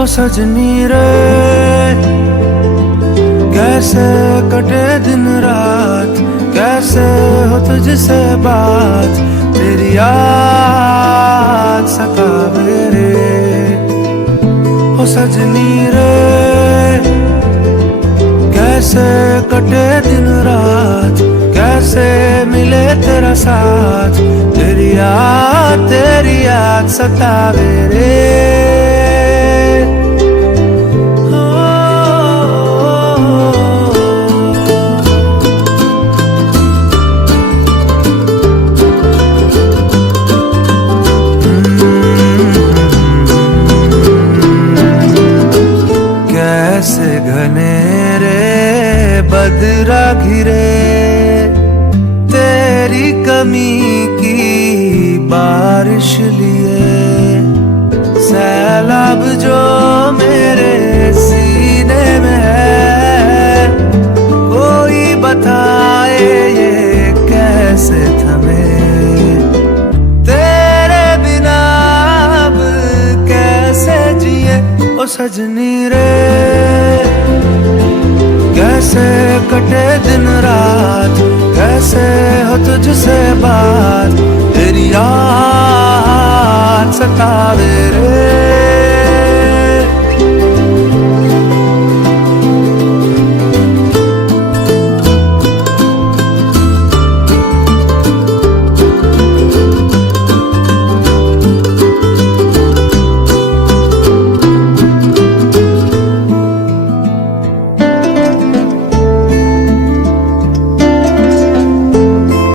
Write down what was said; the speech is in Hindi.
ओ सजनी रे, कैसे कटे दिन रात, कैसे हो तुझसे बात, तेरी याद सतावे रे। ओ सजनी रे, कैसे कटे दिन रात, कैसे मिले तेरा साथ, तेरी याद सतावे रे। कैसे घनेरे बदरा घिरे, तेरी कमी की बारिश लिए, सैलाब जो मेरे सीने में है, कोई बताए ये कैसे थमे, तेरे बिना अब कैसे जिए। ओ सजनी रे, कैसे कटे दिन रात, कैसे हो तुझसे बात, तेरी याद सतावे रे।